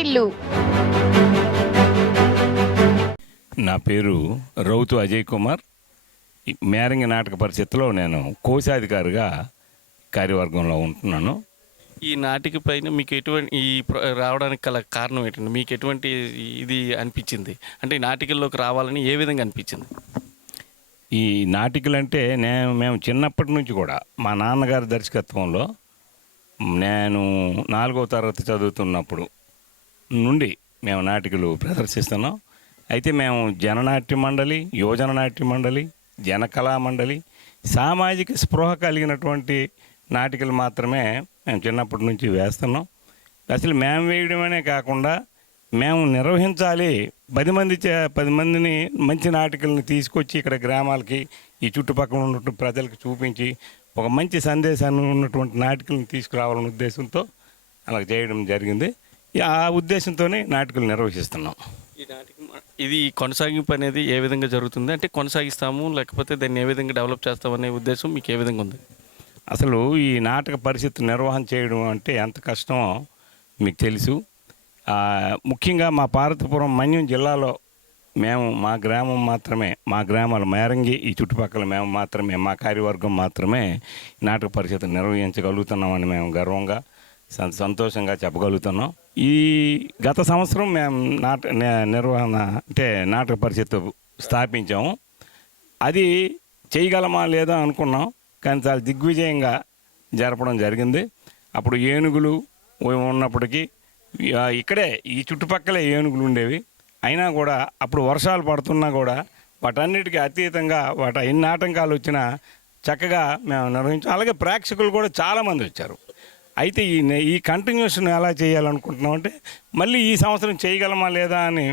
వాకిళ్ళు నా పేరు రౌతు అజయ్ కుమార్. ఈ మేరంగి నాటక పరిషత్తులో నేను కోశాధికారిగా కార్యవర్గంలో ఉంటున్నాను. ఈ నాటిక పైన మీకు ఎటువంటి ఈ రావడానికి గల కారణం ఏంటండి? మీకు ఎటువంటి ఇది అనిపించింది? అంటే ఈ నాటికల్లోకి రావాలని ఏ విధంగా అనిపించింది? ఈ నాటికలంటే నేను మేము చిన్నప్పటి నుంచి కూడా మా నాన్నగారి దర్శకత్వంలో నేను నాలుగవ తరగతి చదువుతున్నప్పుడు నుండి మేము నాటికలు ప్రదర్శిస్తున్నాం. అయితే మేము జననాట్య మండలి యువజన నాట్య మండలి జనకళా మండలి సామాజిక స్పృహ కలిగినటువంటి నాటికలు మాత్రమే మేము చిన్నప్పటి నుంచి వేస్తున్నాం. అసలు మేము వేయడమనే కాకుండా మేము నిర్వహించాలి. పది మంది పది మందిని మంచి నాటికల్ని తీసుకొచ్చి ఇక్కడ గ్రామాలకి ఈ చుట్టుపక్కల ఉన్నటువంటి ప్రజలకు చూపించి ఒక మంచి సందేశాన్ని ఉన్నటువంటి నాటికలను తీసుకురావాలనే ఉద్దేశంతో అలా చేయడం జరిగింది. ఆ ఉద్దేశంతోనే నాటికలు నిర్వహిస్తున్నాం. ఈ నాటికం ఇది కొనసాగింపు అనేది ఏ విధంగా జరుగుతుంది? అంటే కొనసాగిస్తాము లేకపోతే దాన్ని ఏ విధంగా డెవలప్ చేస్తామనే ఉద్దేశం మీకు ఏ విధంగా ఉంది? అసలు ఈ నాటక పరిస్థితి నిర్వహణ చేయడం అంటే ఎంత కష్టమో మీకు తెలుసు. ముఖ్యంగా మా పార్వతీపురం మన్యం జిల్లాలో మేము మా గ్రామం మాత్రమే మా గ్రామాల మేరంగి ఈ చుట్టుపక్కల మేము మాత్రమే మా కార్యవర్గం మాత్రమే నాటక పరిషత్ నిర్వహించగలుగుతున్నామని మేము గర్వంగా సంతోషంగా చెప్పగలుగుతున్నాం. ఈ గత సంవత్సరం మేము నాట నిర్వహణ అంటే నాటక పరిషత్తు స్థాపించాము. అది చేయగలమా లేదా అనుకున్నాం. కానీ చాలా దిగ్విజయంగా జరపడం జరిగింది. అప్పుడు ఏనుగులు ఉన్నప్పటికీ ఇక్కడే ఈ చుట్టుపక్కలే ఏనుగులు ఉండేవి. అయినా కూడా అప్పుడు వర్షాలు పడుతున్నా కూడా వాటన్నిటికీ అతీతంగా వాటి ఎన్ని ఆటంకాలు వచ్చినా చక్కగా మేము నిర్వహించాం. అలాగే ప్రేక్షకులు కూడా చాలామంది వచ్చారు. అయితే ఈ ఈ కంటిన్యూషన్ ఎలా చేయాలనుకుంటున్నాం అంటే మళ్ళీ ఈ సంవత్సరం చేయగలమా లేదా అని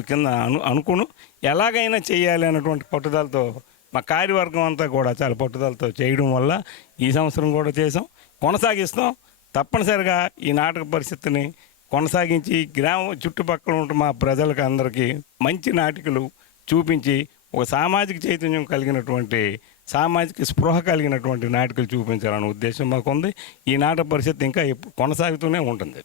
కింద అను అనుకును. ఎలాగైనా చేయాలి అన్నటువంటి పట్టుదలతో మా కార్యవర్గం అంతా కూడా చాలా పట్టుదలతో చేయడం వల్ల ఈ సంవత్సరం కూడా చేసాం కొనసాగిస్తాం. తప్పనిసరిగా ఈ నాటక పరిస్థితిని కొనసాగించి గ్రామం చుట్టుపక్కల ఉంటున్న మా ప్రజలకు అందరికీ మంచి నాటికలు చూపించి ఒక సామాజిక చైతన్యం కలిగినటువంటి సామాజిక స్పృహ కలిగినటువంటి నాటికలు చూపించాలనే ఉద్దేశం మాకు ఉంది ఈ నాటక పరిస్థితి ఇంకా కొనసాగుతూనే ఉంటుంది.